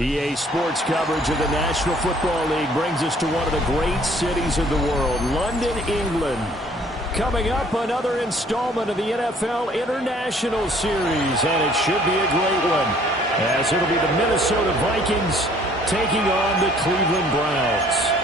EA Sports coverage of the National Football League brings us to one of the great cities of the world, London, England. Coming up, another installment of the NFL International Series, and it should be a great one, as it'll be the Minnesota Vikings taking on the Cleveland Browns.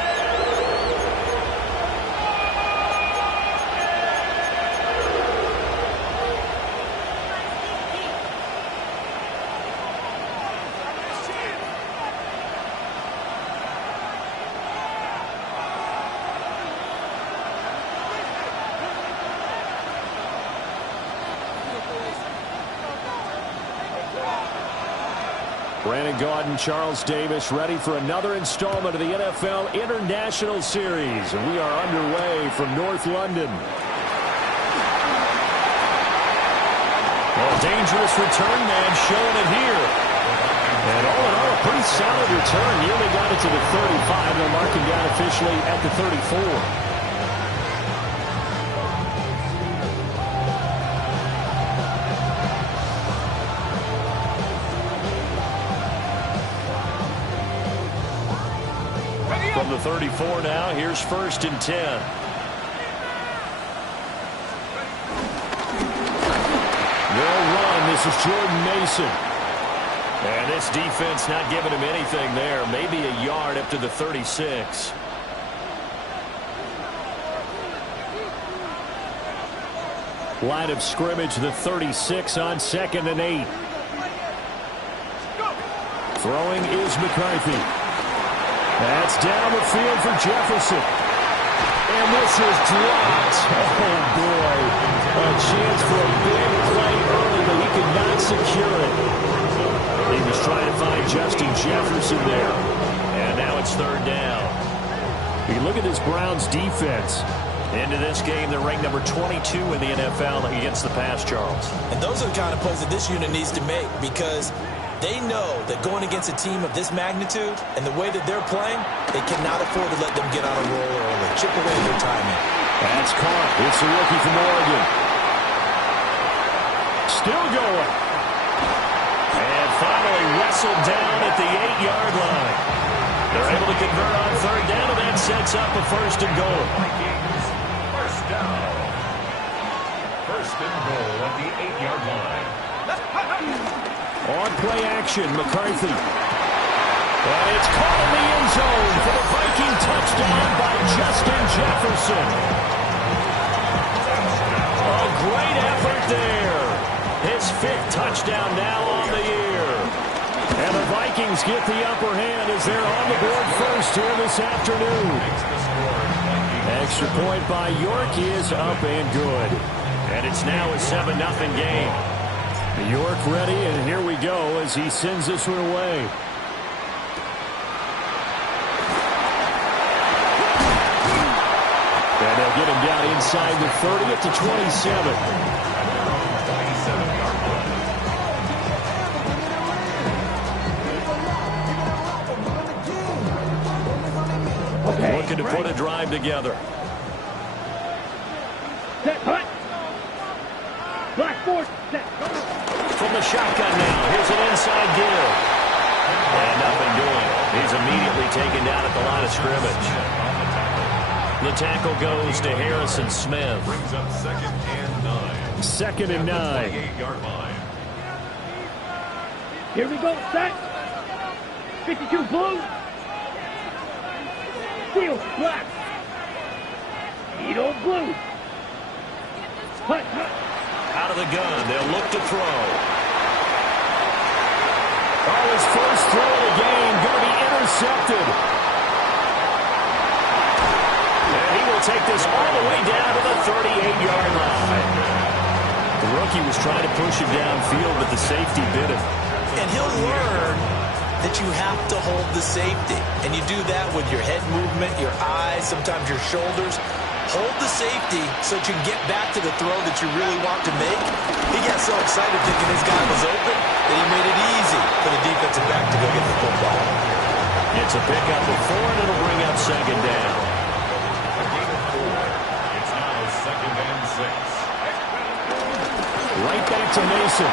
Brandon Gaudin, Charles Davis, ready for another installment of the NFL International Series. And we are underway from North London. Well, dangerous return man showing it here. And all in all, a pretty solid return. Nearly got it to the 35. They'll mark him down officially at the 34. From the 34 now, here's 1st and 10. They'll run. This is Jordan Mason. And this defense not giving him anything there. Maybe a yard up to the 36. Line of scrimmage, the 36 on 2nd and 8. Throwing is McCarthy. That's down the field for Jefferson. And this is dropped. Oh, boy. A chance for a big play early, but he could not secure it. He was trying to find Justin Jefferson there. And now it's 3rd down. You look at this Browns defense. Into this game, they're ranked number 22 in the NFL against the pass, Charles. And those are the kind of plays that this unit needs to make, because they know that going against a team of this magnitude and the way that they're playing, they cannot afford to let them get on a roll early. Chip away their timing. That's caught. It's the rookie from Oregon. Still going. And finally wrestled down at the 8-yard line. They're able to convert on 3rd down, and that sets up a 1st and goal. Vikings, 1st down. 1st and goal at the 8-yard line. On play action, McCarthy. And it's caught in the end zone for the Viking touchdown by Justin Jefferson. A great effort there. His 5th touchdown now on the year. And the Vikings get the upper hand as they're on the board first here this afternoon. Extra point by York is up and good. And it's now a 7-0 game. York ready, and here we go as he sends this one away. And they'll get him down inside the 30 at the 27. Okay, looking to put a drive together. Set, hut. Black force, set. From the shotgun now, here's an inside give. And nothing doing. He's immediately taken down at the line of scrimmage. The tackle goes to Harrison Smith. Brings up 2nd and 9. 2nd and 9. 8-yard line. Here we go, set. 52 blue. Steel, black. Edo blue. Hut, hut. Out of the gun, they'll look to throw. Oh, his first throw of the game going to be intercepted. And he will take this all the way down to the 38-yard line. The rookie was trying to push him downfield, but the safety bit him. And he'll learn that you have to hold the safety. And you do that with your head movement, your eyes, sometimes your shoulders. Hold the safety so that you can get back to the throw that you really want to make. He got so excited thinking his guy was open that he made it easy for the defensive back to go get the football. It's a pickup of 4, and it'll bring up 2nd down. A gain of 4. It's now 2nd and 6. Right back to Mason.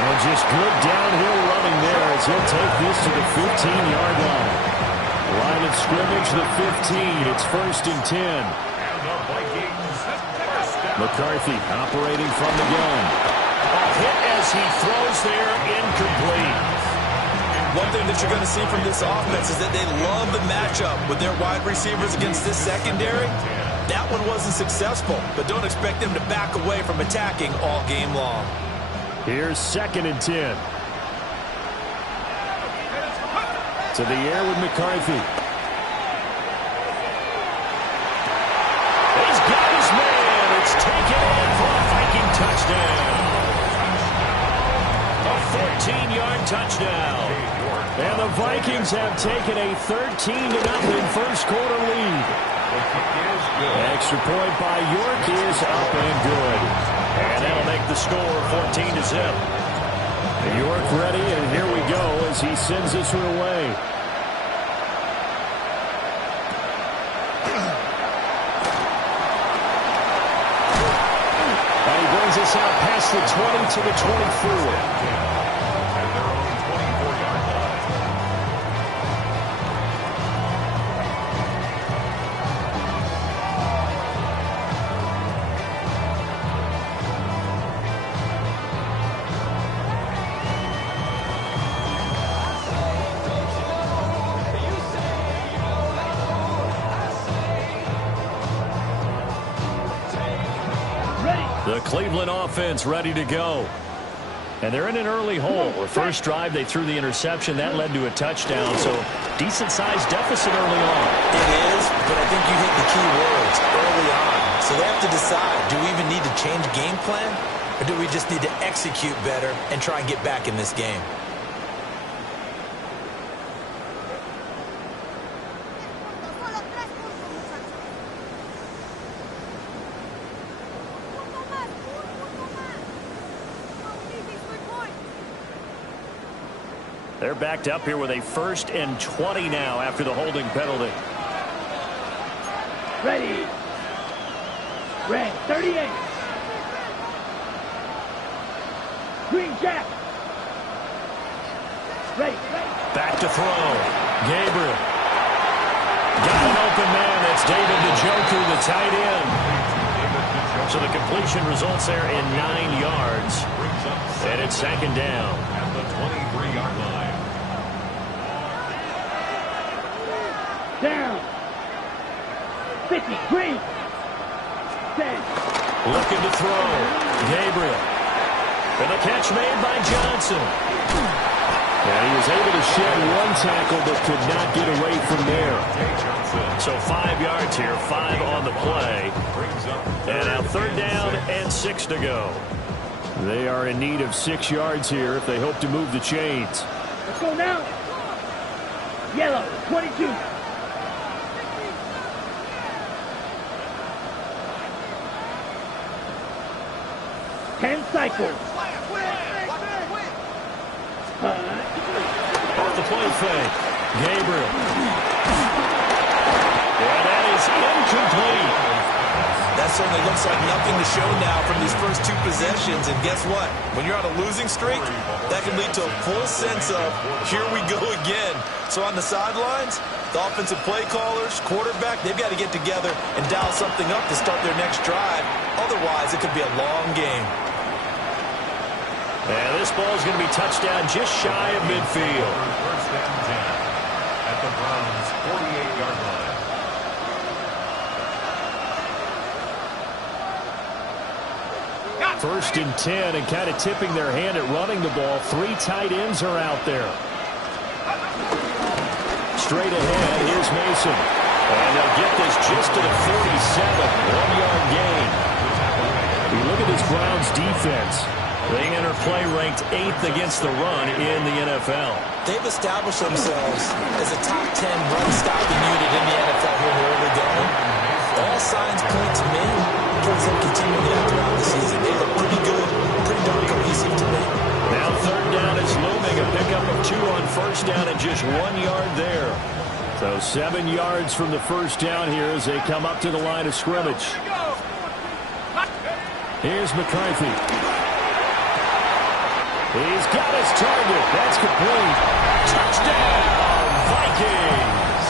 And just good downhill running there as he'll take this to the 15-yard line. Line of scrimmage, the 15. It's 1st and 10. And the Vikings first down. McCarthy operating from the gun. A hit as he throws there, incomplete. One thing that you're going to see from this offense is that they love the matchup with their wide receivers against this secondary. That one wasn't successful, but don't expect them to back away from attacking all game long. Here's 2nd and 10. To the air with McCarthy. He's got his man. It's taken in for a Viking touchdown. A 14-yard touchdown. And the Vikings have taken a 13-0 first quarter lead. Extra point by York is up and good. And that'll make the score 14-0. York ready, and here we go as he sends this one away. And he brings us out past the 20 to the 24. The Cleveland offense ready to go. And they're in an early hole. The first drive, they threw the interception. That led to a touchdown. So decent-sized deficit early on. It is, but I think you hit the key words early on. So they have to decide, do we even need to change game plan? Or do we just need to execute better and try and get back in this game? They're backed up here with a 1st and 20 now after the holding penalty. Ready. Red 38. Green Jack. Ready. Back to throw. Gabriel. Got an open man. That's David Njoku, the tight end. So the completion results there in 9 yards. And it's 2nd down. At the 23-yard line. Down. 50. Green. 10. Looking to throw. Gabriel. And the catch made by Johnson. And he was able to shed one tackle but could not get away from there. So 5 yards here, 5 on the play. And now 3rd down and 6 to go. They are in need of 6 yards here if they hope to move the chains. Let's go now. Yellow 22. 10 cycles. Off the play fake. Gabriel. And that is incomplete. That certainly looks like nothing to show now from these first 2 possessions. And guess what? When you're on a losing streak, that can lead to a full sense of, here we go again. So on the sidelines, the offensive play callers, quarterback, they've got to get together and dial something up to start their next drive. Otherwise, it could be a long game. And this ball is going to be touchdown just shy of midfield. 1st and 10 at the Browns' 48-yard line. First and 10, and kind of tipping their hand at running the ball. 3 tight ends are out there. Straight ahead, here's Mason. And they'll get this just to the 47, 1-yard gain. You look at this Browns defense. They enter play ranked 8th against the run in the NFL. They've established themselves as a top 10 run-stopping unit in the NFL here in the early going. All signs point to me towards them continuing that throughout the season. They look pretty good, pretty darn cohesive to me. Now 3rd down is looming. A pickup of 2 on 1st down and just 1 yard there. So 7 yards from the 1st down here as they come up to the line of scrimmage. Here's McCarthy. He's got his target. That's complete. Touchdown, Vikings.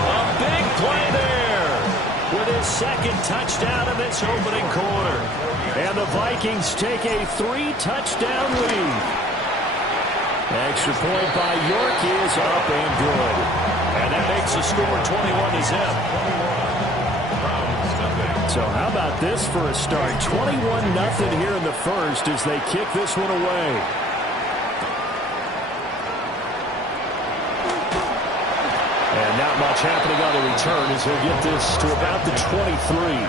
A big play there with his second touchdown in this opening quarter. And the Vikings take a 3-touchdown lead. Extra point by York is up and good. And that makes the score 21-0. So how about this for a start? 21-0 here in the first as they kick this one away. And not much happening on the return as he'll get this to about the 23.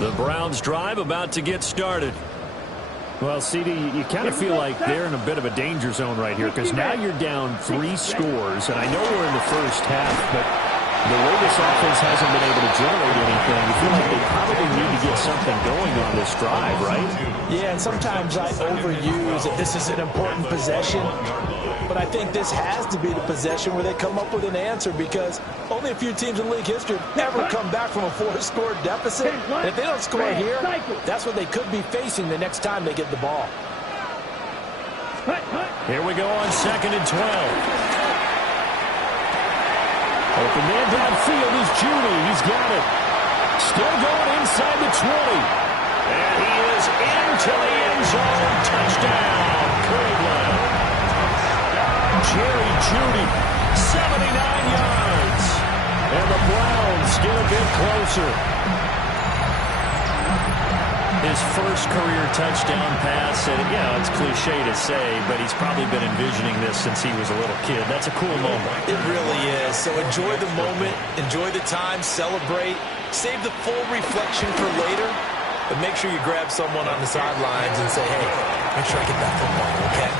The Browns drive about to get started. Well, CD, you kind of feel like they're in a bit of a danger zone right here because now you're down 3 scores, and I know we're in the first half, but the way this offense hasn't been able to generate anything, you feel like they probably need to get something going on this drive, right? Yeah, and sometimes I overuse that this is an important possession, but I think this has to be the possession where they come up with an answer because only a few teams in league history have ever come back from a 4-score deficit. And if they don't score here, that's what they could be facing the next time they get the ball. Here we go on 2nd and 12. Open man downfield is Judy. He's got it. Still going inside the 20. And he is into the end zone. Touchdown, Cleveland. Jerry Judy, 79 yards. And the Browns get a bit closer. His first career touchdown pass, and it's cliche to say, but he's probably been envisioning this since he was a little kid. That's a cool moment. It really is. So enjoy the moment, enjoy the time, celebrate, save the full reflection for later, but make sure you grab someone on the sidelines and say, hey, make sure I get that football, okay?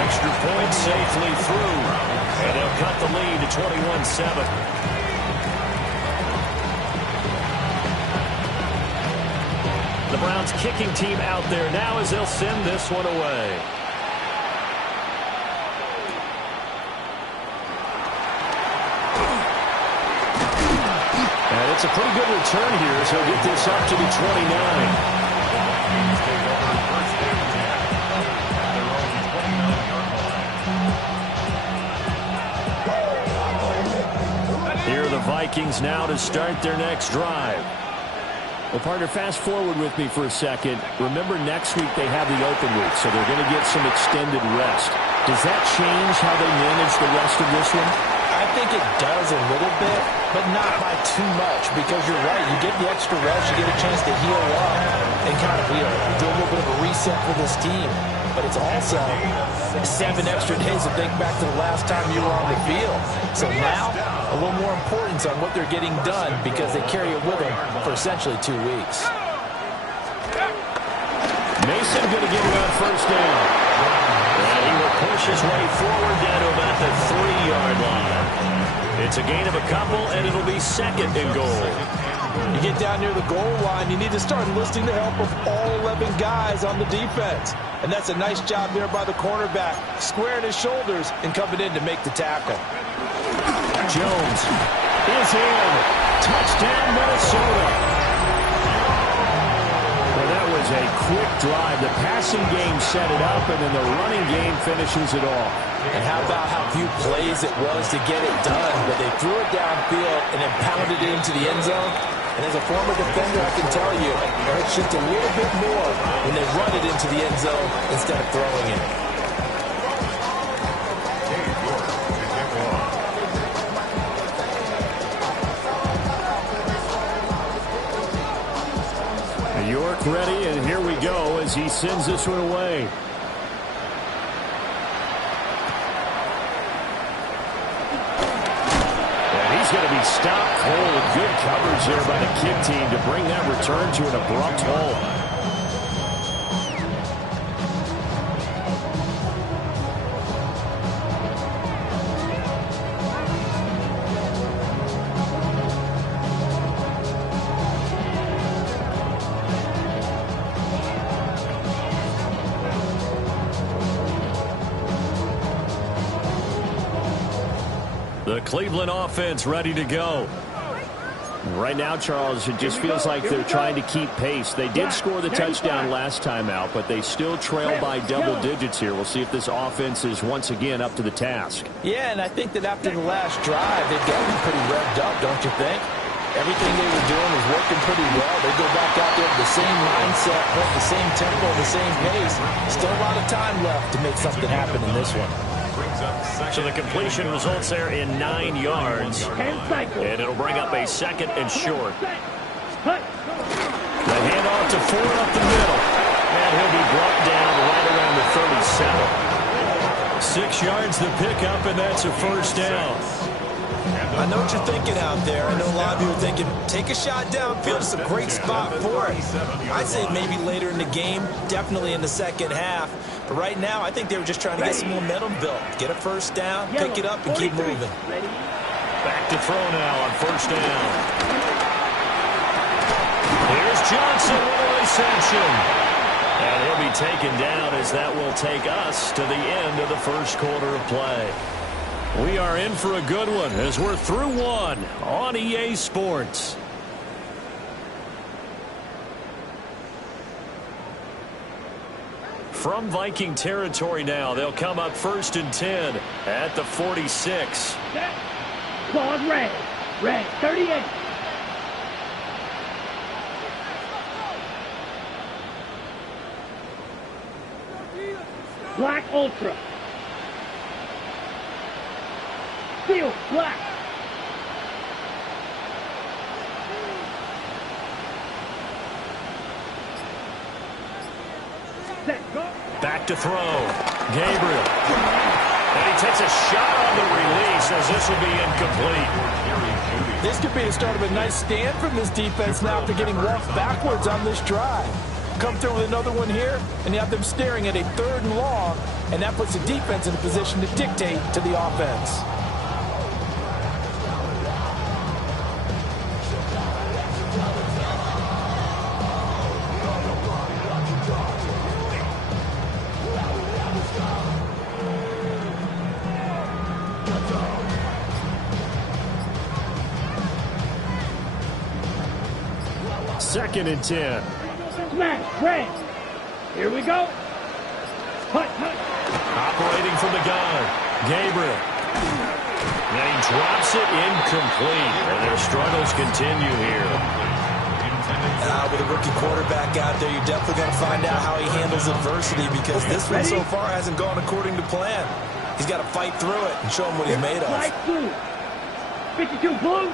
Extra point safely through, and they'll cut the lead to 21-7. The Browns kicking team out there now as they'll send this one away. And it's a pretty good return here as he'll get this up to the 29. Here are the Vikings now to start their next drive. Well, partner, fast forward with me for a second. Remember, next week they have the open week, so they're going to get some extended rest. Does that change how they manage the rest of this one? I think it does a little bit, but not by too much, because you're right. You get the extra rest, you get a chance to heal up and kind of do a little bit of a reset for this team. But it's also 7 extra days to think back to the last time you were on the field. So now, a little more importance on what they're getting done because they carry it with them for essentially 2 weeks. Mason going to get it on first down. And he will push his way forward down to about the 3-yard line. It's a gain of a couple, and it'll be 2nd and goal. You get down near the goal line, you need to start enlisting the help of all 11 guys on the defense. And that's a nice job there by the cornerback, squaring his shoulders and coming in to make the tackle. Jones is in. Touchdown, Minnesota. Well, that was a quick drive. The passing game set it up, and then the running game finishes it off. And how about how few plays it was to get it done, but they threw it downfield and then pounded it into the end zone. And as a former defender, I can tell you, it hurts just a little bit more when they run it into the end zone instead of throwing it. York ready, and here we go as he sends this one away. Going to be stopped cold. Good coverage there by the kick team to bring that return to an abrupt halt. The Cleveland offense ready to go. Right now, Charles, it just feels like they're trying to keep pace. They did score the touchdown last time out, but they still trail by double digits here. We'll see if this offense is once again up to the task. Yeah, and I think that after the last drive, they've gotten pretty revved up, don't you think? Everything they were doing was working pretty well. They go back out there with the same mindset, playing the same tempo, the same pace. Still a lot of time left to make something happen in this one. So the completion results there in 9 yards. And it'll bring up a 2nd and short. The handoff to Ford up the middle. And he'll be brought down right around the 37. 6 yards the pickup, and that's a first down. I know what you're thinking out there. I know a lot of you are thinking, take a shot downfield. It's a great spot for it. I'd say maybe later in the game, definitely in the second half. But right now, I think they were just trying to get some momentum built. Get a first down, pick it up, and keep moving. Back to throw now on first down. Here's Johnson with a reception. And he'll be taken down as that will take us to the end of the first quarter of play. We are in for a good one as we're through one on EA Sports. From Viking territory now, they'll come up 1st and 10 at the 46. Claude red. Red, 38. Black Ultra. Steel, black. Set, go. Back to throw. Gabriel. And he takes a shot on the release as this will be incomplete. This could be the start of a nice stand from this defense now after getting walked backwards on this drive. Come through with another one here, and you have them staring at a 3rd and long, and that puts the defense in a position to dictate to the offense. Second and 10. Smash, red. Here we go. Hut, hut. Operating from the gun. Gabriel. And he drops it incomplete. And their struggles continue here. With a rookie quarterback out there, you're definitely going to find out how he handles adversity because this one so far hasn't gone according to plan. He's got to fight through it and show him what he's made of. Light blue. 52 blue.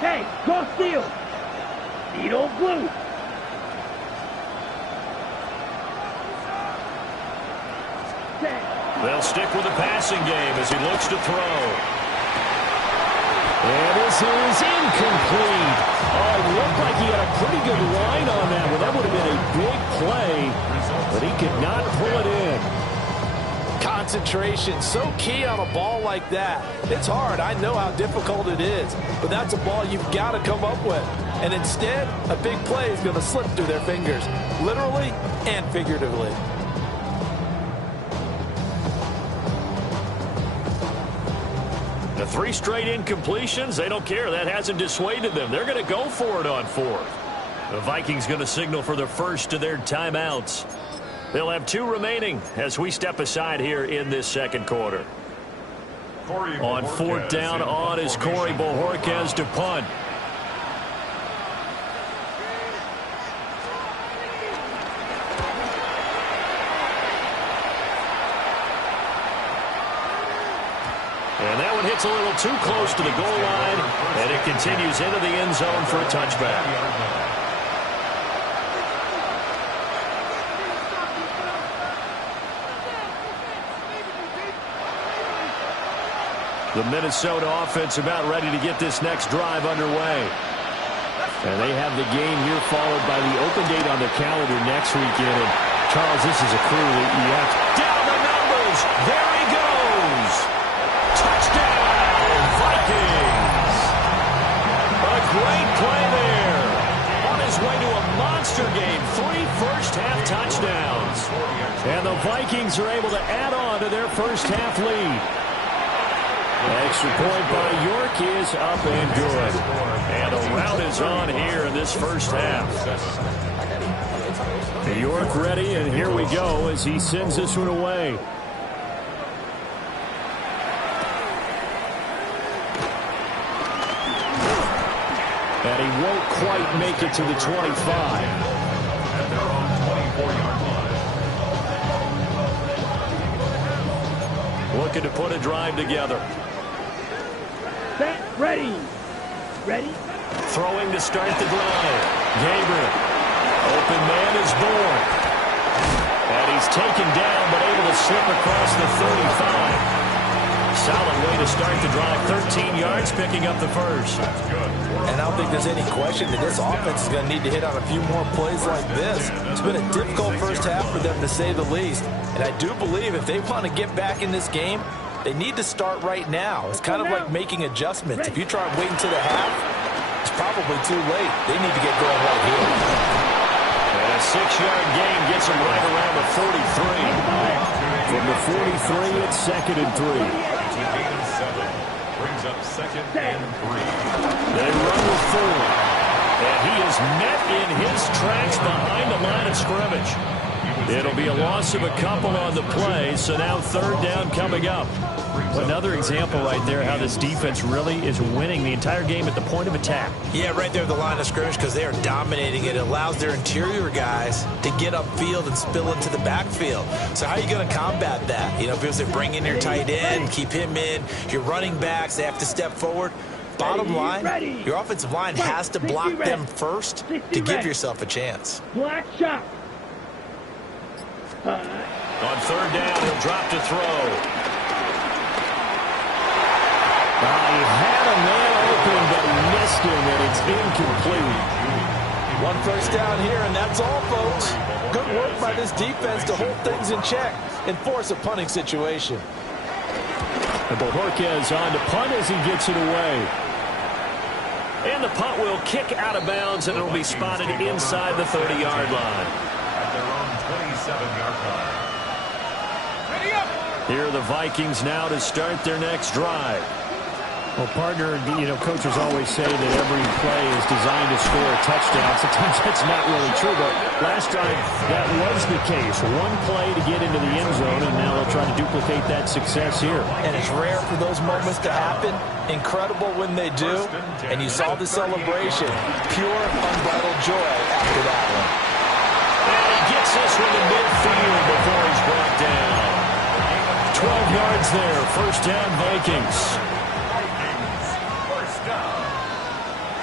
Hey, cross steel. Needle blue. They'll stick with the passing game as he looks to throw. And this is incomplete. Oh, it looked like he had a pretty good line on that one. That would have been a big play, but he could not pull it in. Concentration, so key on a ball like that. It's hard. I know how difficult it is, but that's a ball you've got to come up with. And instead, a big play is going to slip through their fingers, literally and figuratively. The 3 straight incompletions, they don't care. That hasn't dissuaded them. They're going to go for it on 4th. The Vikings going to signal for the first of their timeouts. They'll have 2 remaining as we step aside here in this second quarter. On 4th down, on is Corey Bojorquez to punt. And that one hits a little too close to the goal line, and it continues into the end zone for a touchback. The Minnesota offense about ready to get this next drive underway. And they have the game here followed by the open date on the calendar next weekend. And Charles, this is a crew that you have to... Down the numbers! There he goes! Touchdown, Vikings! A great play there. On his way to a monster game. 3 first-half touchdowns. And the Vikings are able to add on to their first half lead. Extra point by York is up and good. And a rout is on here in this first half. York ready, and here we go as he sends this one away. And he won't quite make it to the 25. And they're on 24-yard line. Looking to put a drive together. Set, ready. Ready? Throwing to start the drive. Gabriel. Open man is born. And he's taken down, but able to slip across the 35. Solid way to start the drive. 13 yards, picking up the first. That's good. And I don't think there's any question that this offense is going to need to hit on a few more plays like this. It's been a difficult first half for them, to say the least. And I do believe if they want to get back in this game, they need to start right now. It's kind of like making adjustments. If you try and wait until the half, it's probably too late. They need to get going right here. And a 6-yard gain gets them right around the 43. From the 43, it's 2nd and 3. Brings up 2nd and 3. They run with Ford. And he is met in his tracks behind the line of scrimmage. It'll be a loss of a couple on the play, so now 3rd down coming up. Another example right there how this defense really is winning the entire game at the point of attack. Yeah, right there at the line of scrimmage, because they are dominating it. It allows their interior guys to get upfield and spill into the backfield. So how are you going to combat that? You know, because they bring in your tight end, keep him in, your running backs, they have to step forward. Bottom line, your offensive line has to block them first to give yourself a chance. Black shot. On 3rd down, he'll drop to throw. He had a man open, but he missed him, and it's incomplete. 1 first down here, and that's all, folks. Good work by this defense to hold things in check and force a punting situation. And Bojorquez on to punt as he gets it away. And the punt will kick out of bounds, and it will be spotted inside the 30-yard line. At their own 27-yard line. Here are the Vikings now to start their next drive. Well, partner, you know, coaches always say that every play is designed to score a touchdown. Sometimes that's not really true, but last drive that was the case. One play to get into the end zone, and now they'll try to duplicate that success here. And it's rare for those moments to happen. Incredible when they do. And you saw the celebration. Pure, unbridled joy after that one. And he gets this one to midfield before he's brought down. 12 yards there. First down, Vikings.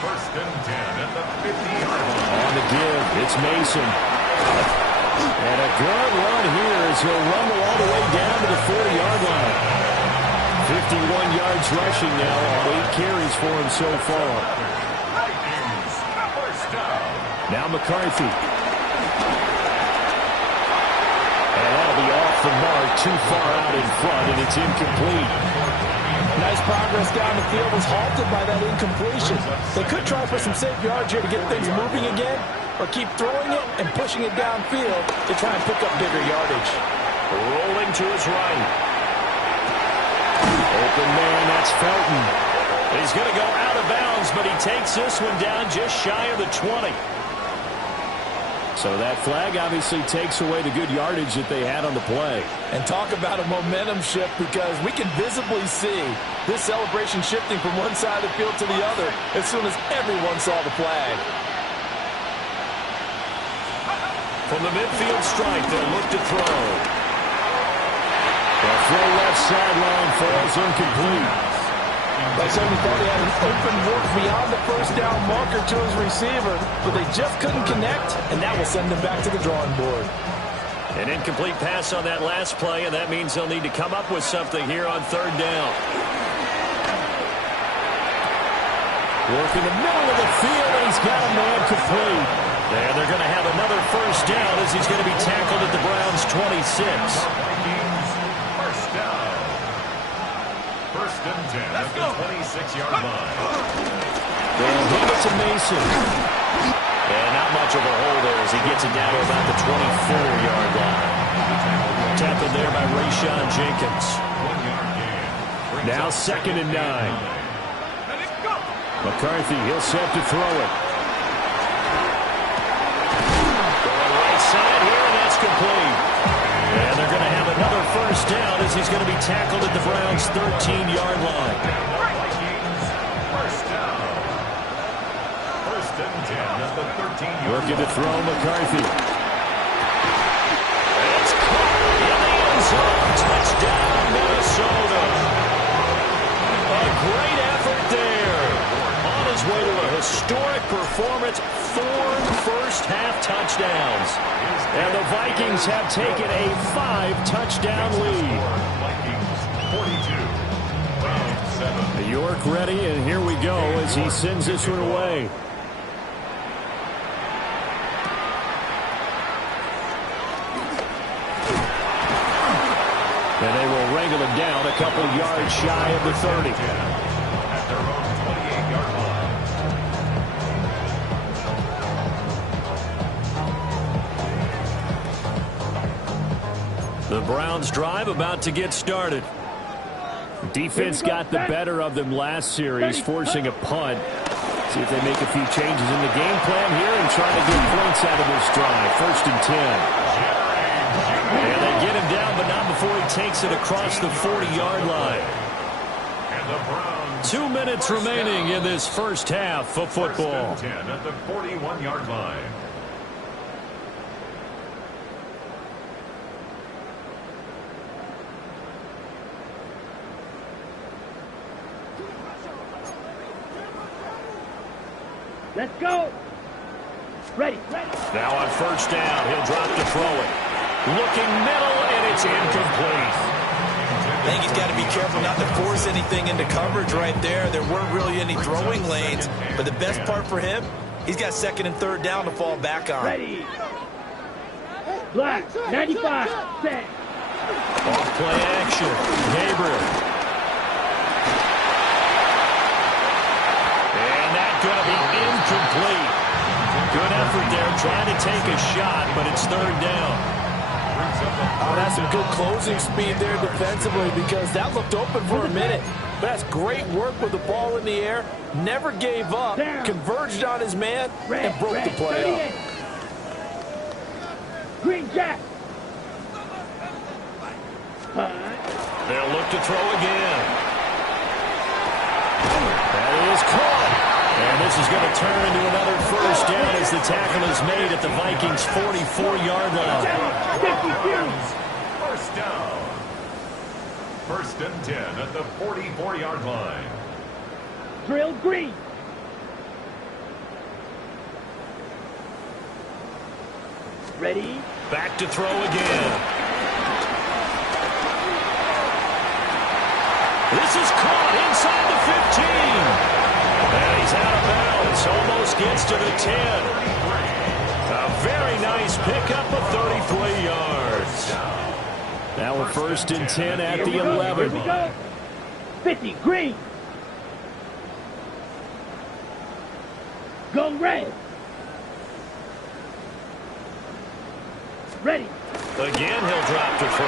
First and 10 at the 50-yard line. On the give, it's Mason. And a good run here as he'll rumble all the way down to the 40-yard line. 51 yards rushing now on 8 carries for him so far. Vikings, first down. Now McCarthy. And that'll be off the mark, too far out in front, and it's incomplete. Nice progress down the field was halted by that incompletion. They could try for some safe yards here to get things moving again, or keep throwing it and pushing it downfield to try and pick up bigger yardage. Rolling to his right. Open man, that's Felton. He's going to go out of bounds, but he takes this one down just shy of the 20. So that flag obviously takes away the good yardage that they had on the play. And talk about a momentum shift, because we can visibly see this celebration shifting from one side of the field to the other as soon as everyone saw the flag. From the midfield strike, they'll look to throw. The throw left sideline falls incomplete. They certainly thought he had an open look beyond the first down marker to his receiver, but they just couldn't connect, and that will send them back to the drawing board. An incomplete pass on that last play, and that means they'll need to come up with something here on 3rd down. Work in the middle of the field, and he's got a man complete. And they're going to have another first down as he's going to be tackled at the Browns' 26. Vikings, first down. First and 10 at the 26-yard line. They'll hand it to Mason. And not much of a hole there as he gets it down to about the 24-yard line. tackled there by Rayshon Jenkins. 1 yard gain. Now 2nd and 9. McCarthy, he'll set to throw it. Going right side here, and that's complete. And they're going to have another first down as he's going to be tackled at the Browns' 13-yard line. Vikings, first down. 1st and 10 at the 13-yard line. Working to throw McCarthy. It's caught in the end zone. Touchdown, Minnesota. A great effort there. On his way to a historic performance, 4 first-half touchdowns. And the Vikings have taken a 5-touchdown lead. Vikings, 42. Browns, 7. York ready, and here we go as he sends this one away. And they will wrangle him down a couple yards shy of the 30. At their own 28-yard line. The Browns drive about to get started. Defense got the better of them last series, forcing a punt. See if they make a few changes in the game plan here and try to get points out of this drive. 1st and 10. And they get him down, but not before he takes it across the 40-yard line. And the Browns 2 minutes remaining in this first half of football. 1st and 10 at the 41-yard line. Let's go. Ready. Now on 1st down, he'll drop to throw it. Looking middle, and it's incomplete. I think he's got to be careful not to force anything into coverage right there. There weren't really any throwing lanes, but the best part for him, he's got 2nd and 3rd down to fall back on. Ready. Black, 95, set. Off play action. Gabriel. And that's going to be incomplete. Good effort there, trying to take a shot, but it's 3rd down. Oh, that's some good closing speed there defensively because that looked open for a minute. But that's great work with the ball in the air. Never gave up, converged on his man, and broke the play up. Green Jack. They'll look to throw again. That is caught. And this is going to turn into another first down as the tackle is made at the Vikings' 44-yard line. 1st down. 1st and 10 at the 44-yard line. Drill green. Ready. Back to throw again. This is caught inside the 15. And he's out of bounds. Almost gets to the 10. A very nice pickup of 33 yards. Now we're 1st and 10 at the 11. Here we go. 50, green. Go red. Ready. Again, he'll drop to throw.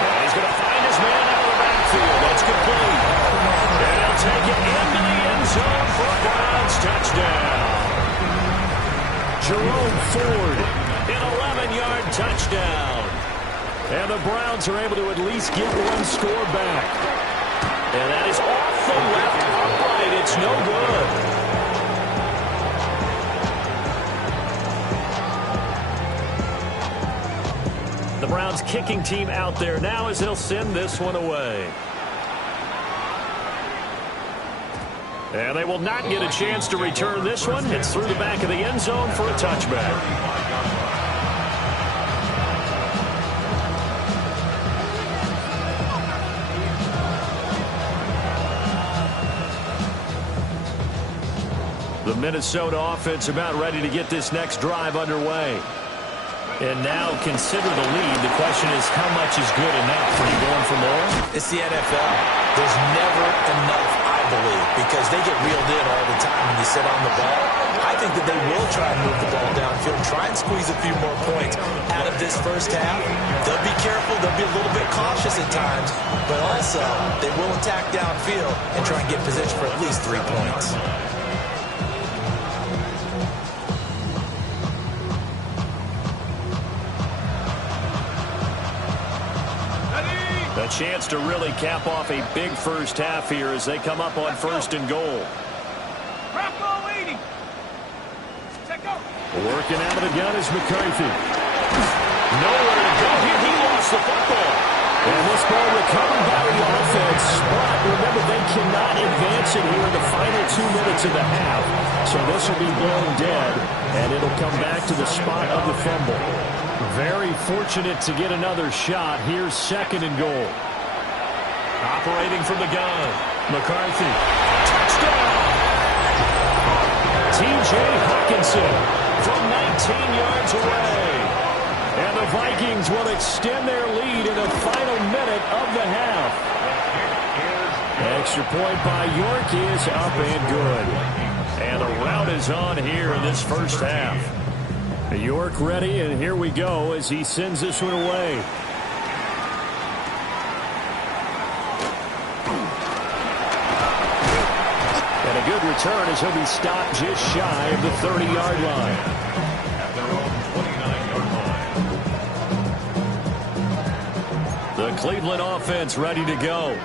And he's going to find his man out of the backfield. That's complete. And he'll take it into the end zone for a Browns touchdown. Jerome Ford, an 11-yard touchdown. And the Browns are able to at least get one score back. And that is off the left upright. It's no good. The Browns kicking team out there now as he'll send this one away. And they will not get a chance to return this one. It's through the back of the end zone for a touchback. The Minnesota offense about ready to get this next drive underway. And now consider the lead. The question is, how much is good enough? Are you going for more? It's the NFL. There's never enough, I believe, because they get reeled in all the time in you sit on the ball. I think that they will try and move the ball downfield, try and squeeze a few more points out of this first half. They'll be careful. They'll be a little bit cautious at times, but also they will attack downfield and try and get position for at least 3 points. A chance to really cap off a big first half here as they come up on 1st and goal. Working out of the gun is McCarthy. Nowhere to go here. He lost the football. And this ball recovered by the offense. But remember, they cannot advance it here in the final 2 minutes of the half. So this will be blown dead, and it'll come back to the spot of the fumble. Very fortunate to get another shot. Here's 2nd and goal. Operating from the gun. McCarthy. Touchdown! T.J. Hawkinson from 19 yards away. And the Vikings will extend their lead in the final minute of the half. Extra point by York is up and good. And the rout is on here in this first half. York ready, and here we go as he sends this one away. And a good return as he'll be stopped just shy of the 30-yard line. At their own 29-yard line. The Cleveland offense ready to go.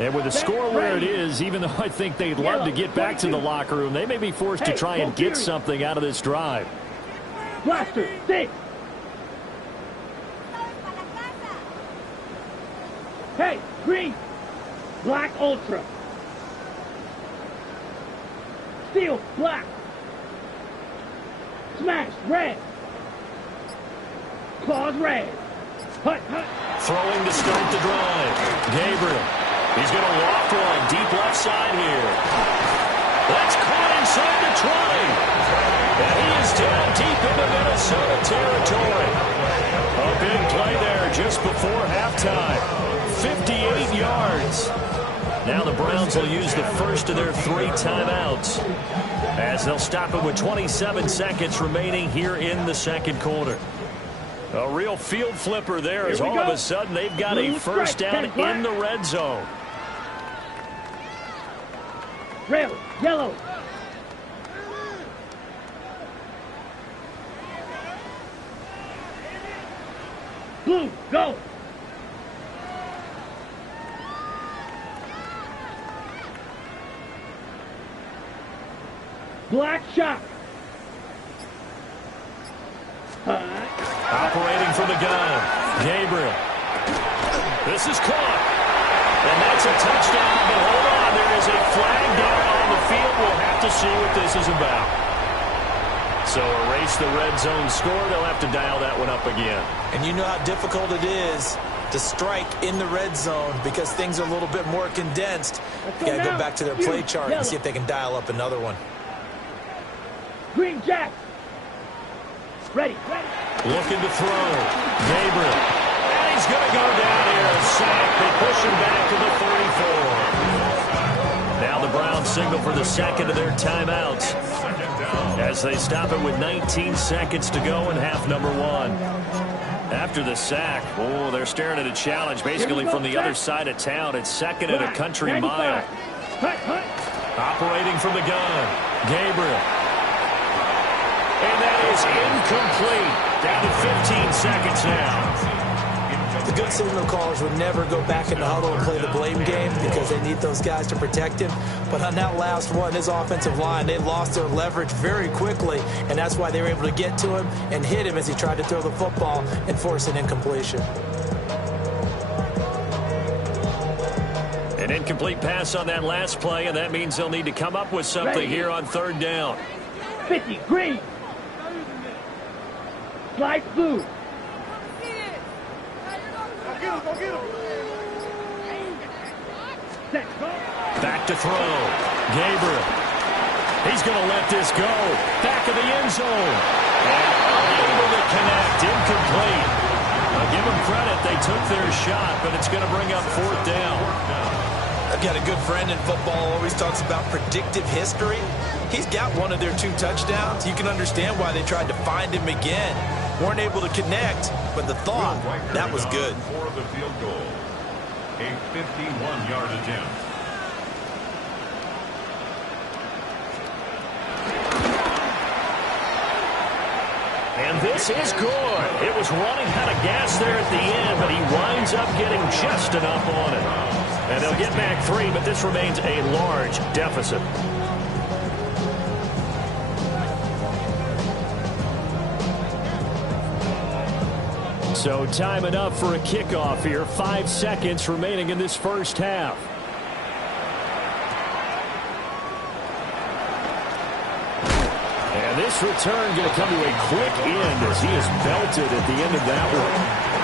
And with the score where it is, even though I think they'd love to get back to the locker room, they may be forced to try and get something out of this drive. Blaster, stick. Hey, green. Black ultra. Steel, black. Smash, red. Claws, red. Hut, hut. Throwing to start the drive. Gabriel. He's going to walk one deep left side here. That's caught inside the 20. And he is down deep into Minnesota territory. A big play there just before halftime. 58 yards. Now the Browns will use the first of their 3 timeouts as they'll stop it with 27 seconds remaining here in the 2nd quarter. A real field flipper there as all of a sudden they've got a first down in the red zone. Red, yellow. Blue, go. Black shot. Operating from the gun. Gabriel. This is caught. And that's a touchdown. But hold on, there is a flag down on the field. We'll have to see what this is about. So erase the red zone score. They'll have to dial that one up again. And you know how difficult it is to strike in the red zone because things are a little bit more condensed. You got to go back to their play chart and see if they can dial up another one. Green Jack. Ready, ready. Looking to throw. Gabriel. And he's going to go down here. A sack. They push him back to the 34. Now the Browns signal for the 2nd of their timeouts as they stop it with 19 seconds to go in half number 1. After the sack, oh, they're staring at a challenge basically from the other side of town. It's 2nd and a country mile. Operating from the gun. Gabriel. And that is incomplete. Down to 15 seconds now. The good signal callers would never go back in the huddle and play the blame game because they need those guys to protect him. But on that last one, his offensive line, they lost their leverage very quickly, and that's why they were able to get to him and hit him as he tried to throw the football and force an incompletion. An incomplete pass on that last play, and that means they'll need to come up with something here on 3rd down. 50, green. Light blue. Back to throw. Gabriel. He's going to let this go. Back of the end zone. And unable to connect. Incomplete. I'll give them credit. They took their shot, but it's going to bring up 4th down. I've got a good friend in football, always talks about predictive history. He's got one of their 2 touchdowns. You can understand why they tried to find him again. Weren't able to connect, but the thought, that was good. For the field goal, a 51-yard attempt. And this is good. It was running out of gas there at the end, but he winds up getting just enough on it. And they'll get back 3, but this remains a large deficit. So time enough for a kickoff here. 5 seconds remaining in this first half. And this return going to come to a quick end as he is belted at the end of that one.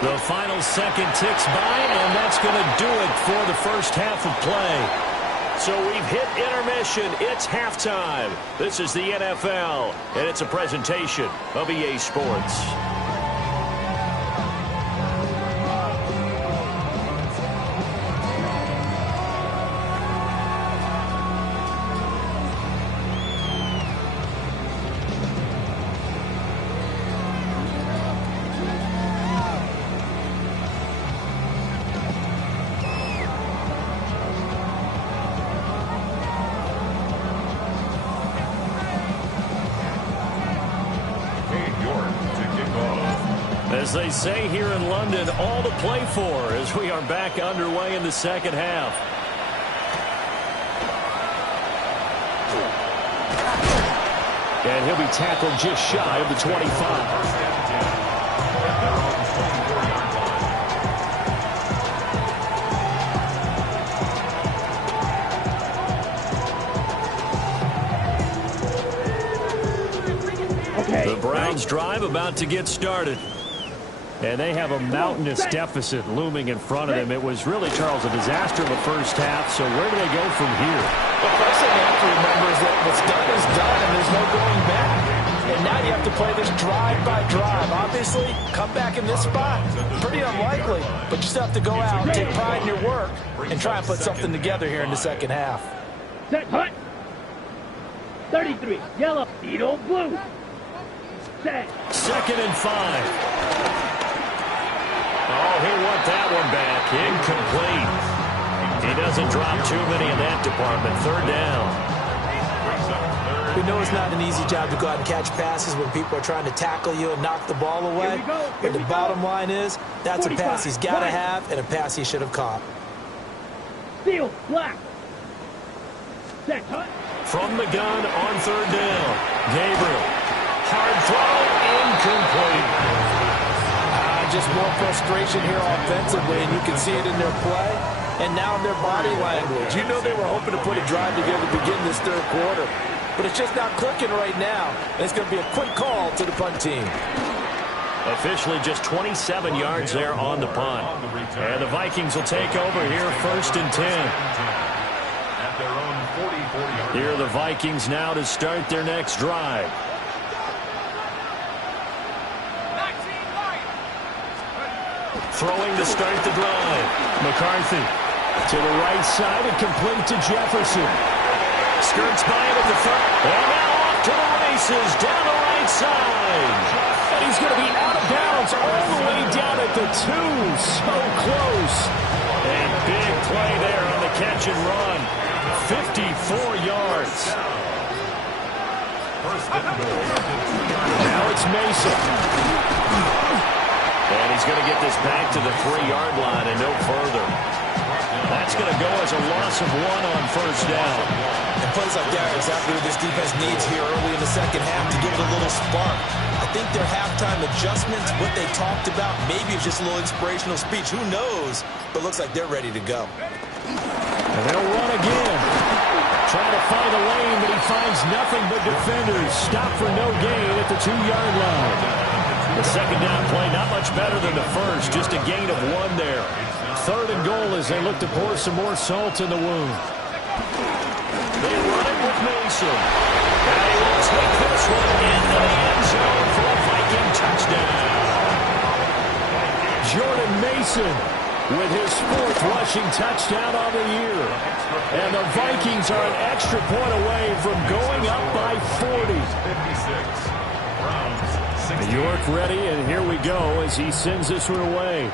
The final second ticks by, and that's going to do it for the first half of play. So we've hit intermission. It's halftime. This is the NFL, and it's a presentation of EA Sports. As they say here in London, all to play for as we are back underway in the second half. And he'll be tackled just shy of the 25. The Browns drive about to get started. And they have a mountainous deficit looming in front of them. It was really, Charles, a disaster in the first half. So where do they go from here? The first thing you have to remember is that what's done is done, and there's no going back. And now you have to play this drive by drive. Obviously, come back in this spot, pretty unlikely. But you still have to go out, take pride in your work, and try and put something together here in the second half. Set, hut. 33, yellow, Beetle, blue. Set. 2nd and 5. Oh, he want that one back. Incomplete. He doesn't drop too many in that department. 3rd down. We know it's not an easy job to go out and catch passes when people are trying to tackle you and knock the ball away. But the bottom line is, that's a pass he's got to have and a pass he should have caught. Field, black. Set, hut. From the gun on 3rd down. Gabriel. Hard throw. Incomplete. Just more frustration here offensively, and you can see it in their play and now in their body language. You know they were hoping to put a drive together to begin this 3rd quarter, but it's just not clicking right now. And it's going to be a quick call to the punt team. Officially just 27 yards there on the punt. And the Vikings will take over here 1st and 10. At their own 40-yard. Here are the Vikings now to start their next drive. Throwing to start the drive. McCarthy to the right side and complete to Jefferson. Skirts by him at the front. And now off to the races down the right side. And he's going to be out of bounds all the way down at the 2. So close. A big play there on the catch and run. 54 yards. Now it's Mason. And he's going to get this back to the 3-yard line and no further. That's going to go as a loss of 1 on 1st down. And plays like that are exactly what this defense needs here early in the second half to give it a little spark. I think their halftime adjustments, what they talked about, maybe it's just a little inspirational speech. Who knows? But looks like they're ready to go. And they'll run again. Trying to find a lane, but he finds nothing but defenders. Stop for no gain at the 2-yard line. The second down play, not much better than the first. Just a gain of 1 there. 3rd and goal as they look to pour some more salt in the wound. They run it with Mason. And he will take this one into the end zone for a Viking touchdown. Jordan Mason with his 4th rushing touchdown on the year. And the Vikings are an extra point away from going up by 40. 56. Browns, York ready, and here we go as he sends this one away.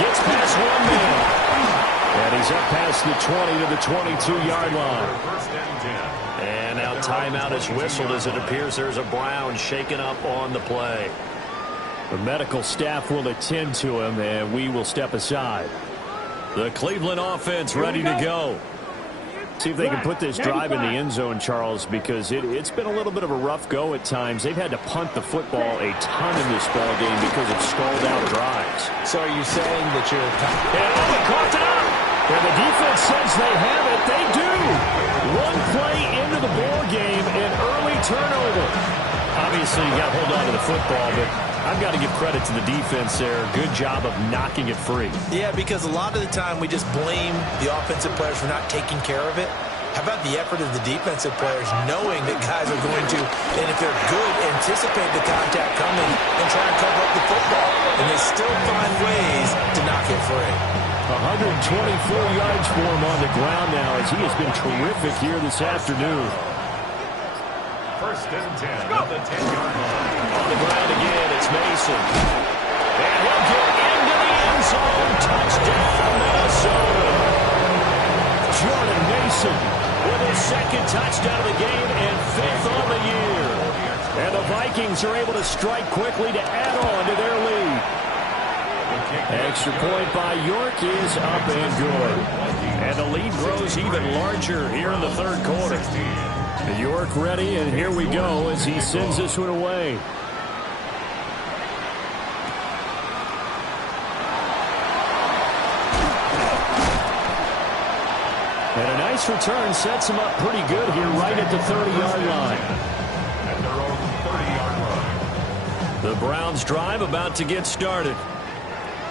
Gets past one man. And he's up past the 20 to the 22-yard line. First and 10. And now timeout is whistled as it appears there's a Brown shaken up on the play. The medical staff will attend to him, and we will step aside. The Cleveland offense ready to go. See if they can put this drive in the end zone, Charles, because it's been a little bit of a rough go at times. They've had to punt the football a ton in this ball game because of stalled-out drives. So are you saying that you're... And they coughed it up! And the defense says they have it. They do! One play into the ball game, an early turnover. Obviously, you got to hold on to the football, but I've got to give credit to the defense there. Good job of knocking it free. Yeah, because a lot of the time we just blame the offensive players for not taking care of it. How about the effort of the defensive players knowing that guys are going to, and if they're good, anticipate the contact coming and try and cover up the football. And they still find ways to knock it free. 124 yards for him on the ground now as he has been terrific here this afternoon. First and 10 at the 10-yard line. On the ground again, it's Mason. And he'll get into the end zone. Touchdown, Minnesota. Jordan Mason with his 2nd touchdown of the game and 5th on the year. And the Vikings are able to strike quickly to add on to their lead. Extra point by York is up and good. And the lead grows even larger here in the 3rd quarter. York ready, and here we go as he sends this one away. And a nice return sets him up pretty good here right at the 30-yard line. At their own 30-yard line. The Browns drive about to get started.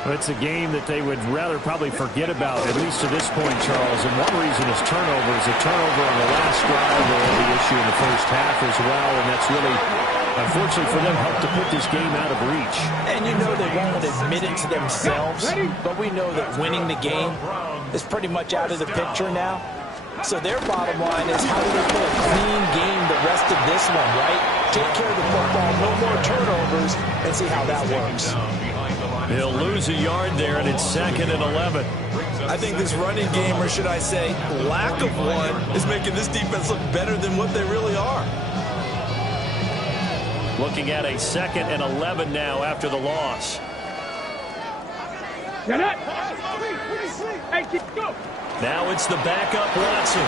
It's a game that they would rather probably forget about, at least to this point, Charles. And one reason is turnovers. A turnover on the last drive will be the issue in the first half as well. And that's really, unfortunately for them, helped to put this game out of reach. And you know they won't admit it to themselves, but we know that winning the game is pretty much out of the picture now. So their bottom line is how do they play a clean game the rest of this one, right? Take care of the football, no more turnovers, and see how that works. He'll lose a yard there, and it's 2nd and 11. I think this running game, or should I say lack of one, is making this defense look better than what they really are. Looking at a 2nd and 11 now after the loss. Now it's the backup Watson.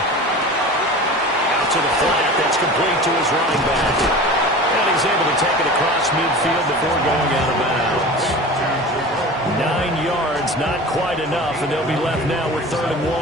Out to the flat. That's complete to his running back. And he's able to take it across midfield before going out of bounds. 9 yards, not quite enough, and they'll be left now with 3rd and 1.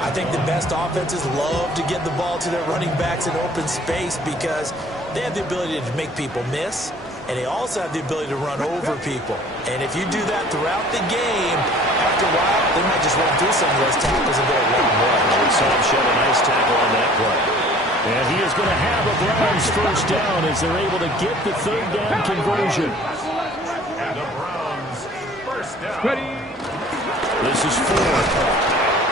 I think the best offenses love to get the ball to their running backs in open space because they have the ability to make people miss, and they also have the ability to run over people. And if you do that throughout the game, after a while, they might just run through some of those tackles and go a long way. We saw him shed a nice tackle on that play. And he is going to have a Browns first down as they're able to get the 3rd down conversion. And the Browns first down. This is 4th.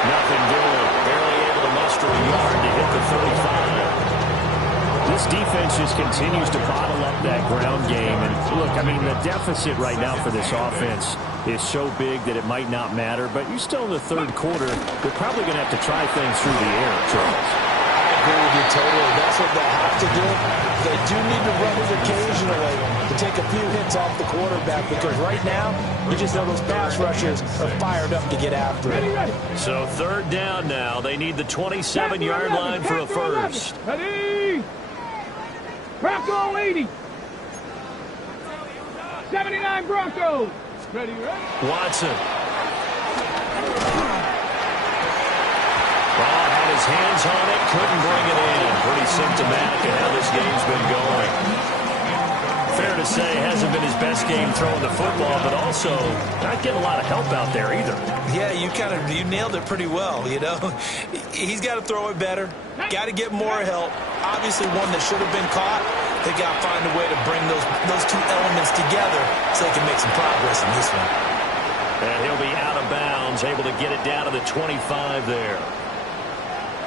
Nothing doing. Barely able to muster a yard to hit the 35. This defense just continues to bottle up that ground game. And look, I mean, the deficit right now for this offense is so big that it might not matter. But you're still in the 3rd quarter. They're probably going to have to try things through the air, Charles. I agree with you totally. That's what they have to do. They do need to run it occasionally to take a few hits off the quarterback because right now, you just know those pass rushers are fired up to get after it. So 3rd down now. They need the 27-yard line for a first. Ready? Bronco 80. 79 Broncos. Ready, ready? Watson. Well, had his hands on it, couldn't bring it in. Pretty symptomatic of how this game's been going. fair to say hasn't been his best game throwing the football, but also not getting a lot of help out there either. Yeah, you nailed it pretty well, you know. He's got to throw it better, got to get more help. Obviously one that should have been caught. They got to find a way to bring those two elements together so they can make some progress in this one. And he'll be out of bounds, able to get it down to the 25 there.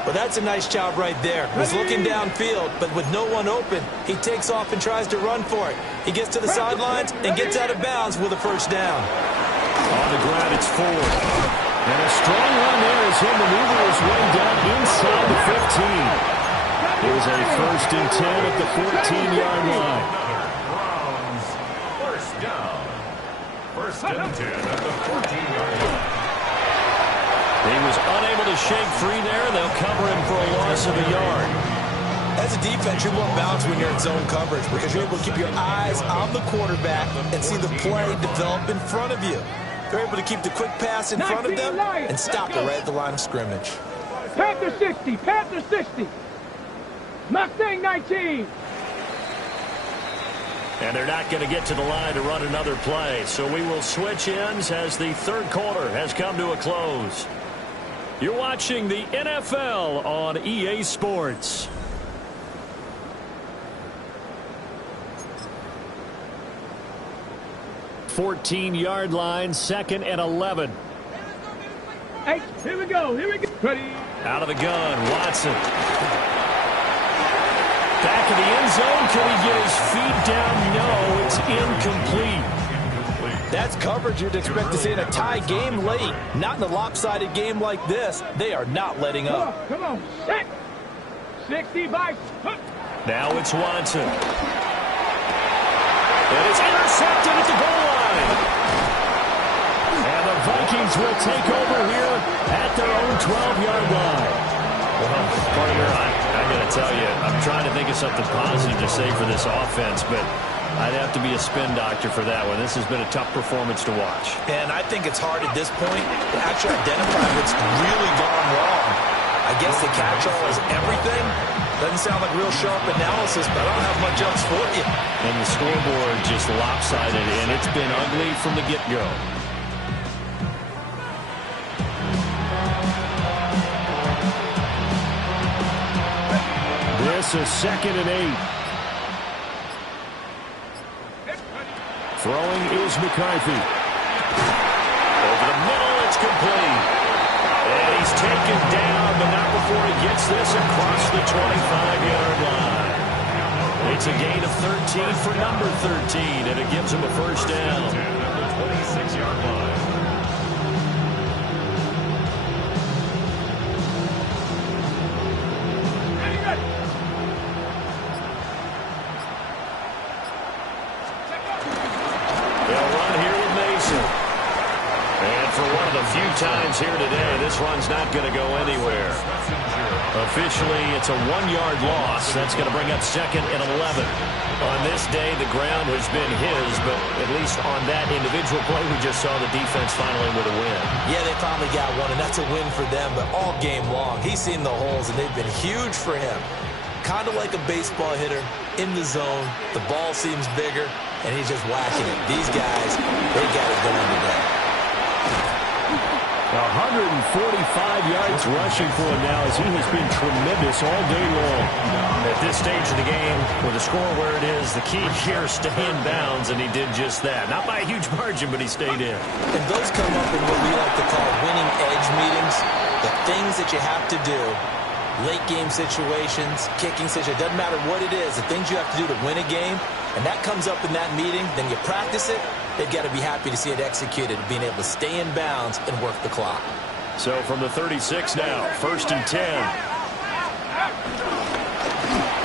Well, that's a nice job right there. Was looking downfield, but with no one open, he takes off and tries to run for it. He gets to the sidelines and gets out of bounds with a first down. On the ground, it's Ford. And a strong run there as he'll maneuver his way down inside the 15. Here's a 1st and 10 at the 14-yard line. Browns, first down. 1st and 10 at the 14-yard line. He was unable to shake free there. They'll cover him for a loss of a yard. As a defense, you're more balanced when you're in zone coverage because you're able to keep your eyes on the quarterback and see the play develop in front of you. They're able to keep the quick pass in front of them and stop it right at the line of scrimmage. Panther 60, Panther 60. Mustang 19. And they're not going to get to the line to run another play. So we will switch ends as the third quarter has come to a close. You're watching the NFL on EA Sports. $14-yard line, 2nd and 11. Hey, here we go. Ready? Out of the gun, Watson. Back in the end zone. Can he get his feet down? No, it's incomplete. That's coverage you'd expect to see in a tie game late. Not in a lopsided game like this. They are not letting up. Come on. Set. 65. Now it's Watson. And it's intercepted at the goal line. And the Vikings will take over here at their own 12-yard line. Well, partner, I got to tell you, I'm trying to think of something positive to say for this offense, but I'd have to be a spin doctor for that one. This has been a tough performance to watch. And I think it's hard at this point to actually identify what's really gone wrong. I guess the catch-all is everything. Doesn't sound like real sharp analysis, but I don't have much else for you. And the scoreboard just lopsided, and it's been ugly from the get-go. This is 2nd and 8. Throwing is McCarthy. Over the middle, it's complete. And he's taken down, but not before he gets this across the 25-yard line. It's a gain of 13 for number 13, and it gives him a first down. At the 26-yard line. Few times here today, this run's not going to go anywhere. Officially, it's a 1-yard loss. That's going to bring up 2nd and 11. On this day, the ground has been his, but at least on that individual play, we just saw the defense finally with a win. Yeah, they finally got one, and that's a win for them, but all game long, he's seen the holes, and they've been huge for him. Kind of like a baseball hitter in the zone. The ball seems bigger, and he's just whacking it. These guys, they got it going today. 145 yards rushing for him now as he has been tremendous all day long. At this stage of the game, with the score where it is, the key here is stay in bounds, and he did just that. Not by a huge margin, but he stayed in. And those come up in what we like to call winning edge meetings. The things that you have to do, late game situations, kicking situations, doesn't matter what it is, the things you have to do to win a game, and that comes up in that meeting, then you practice it. They've got to be happy to see it executed, being able to stay in bounds and work the clock. So from the 36 now, 1st and 10.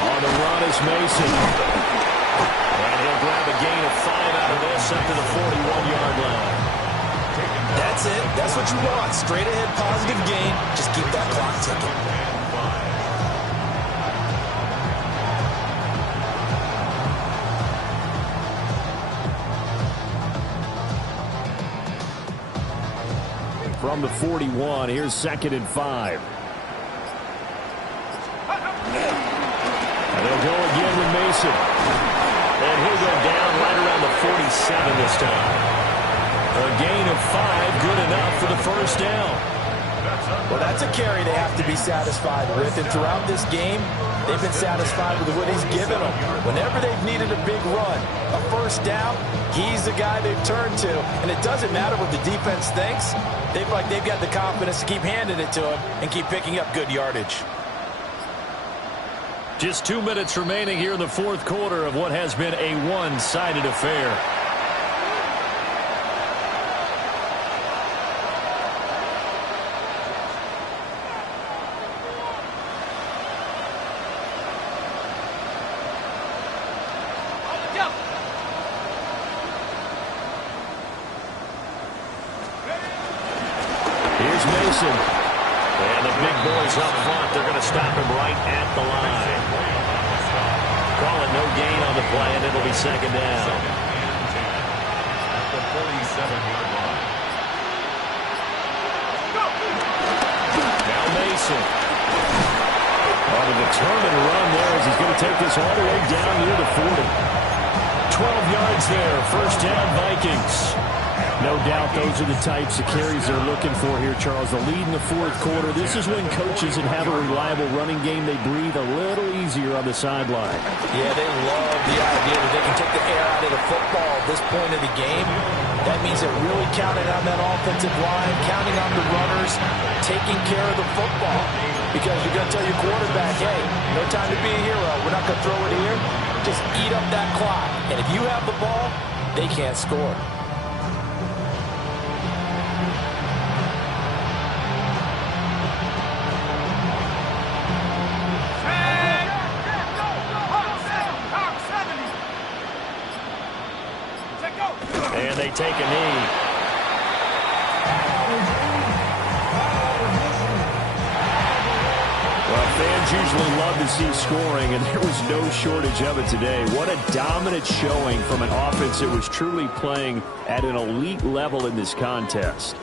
On the run is Mason. And he'll grab a gain of 5 out of this up to the 41-yard line. That's it. That's what you want. Straight ahead positive gain. Just keep that clock ticking. From the 41, here's 2nd and 5. And they'll go again with Mason. And he'll go down right around the 47 this time. A gain of 5, good enough for the first down. Well, that's a carry they have to be satisfied with. And throughout this game, they've been satisfied with what he's given them. Whenever they've needed a big run, a first down, he's the guy they've turned to. And it doesn't matter what the defense thinks. They've got the confidence to keep handing it to him and keep picking up good yardage. Just 2 minutes remaining here in the fourth quarter of what has been a one-sided affair. Here's Mason. And the big boys up front, they're going to stop him right at the line. Call it no gain on the play, and it'll be second down. At the 47-yard line. Now Mason. On a determined run there as he's going to take this all the way down near the 40. 12 yards there, first down Vikings. No doubt those are the types of carries they're looking for here, Charles. The lead in the fourth quarter. This is when coaches that have a reliable running game, they breathe a little easier on the sideline. Yeah, they love the idea that they can take the air out of the football at this point in the game. That means they're really counting on that offensive line, counting on the runners, taking care of the football. Because you're going to tell your quarterback, hey, no time to be a hero. We're not going to throw it here. Just eat up that clock. And if you have the ball, they can't score. And they take a knee. Well, fans usually love to see scoring, and there was no shortage of it today. What a dominant showing from an offense that was truly playing at an elite level in this contest.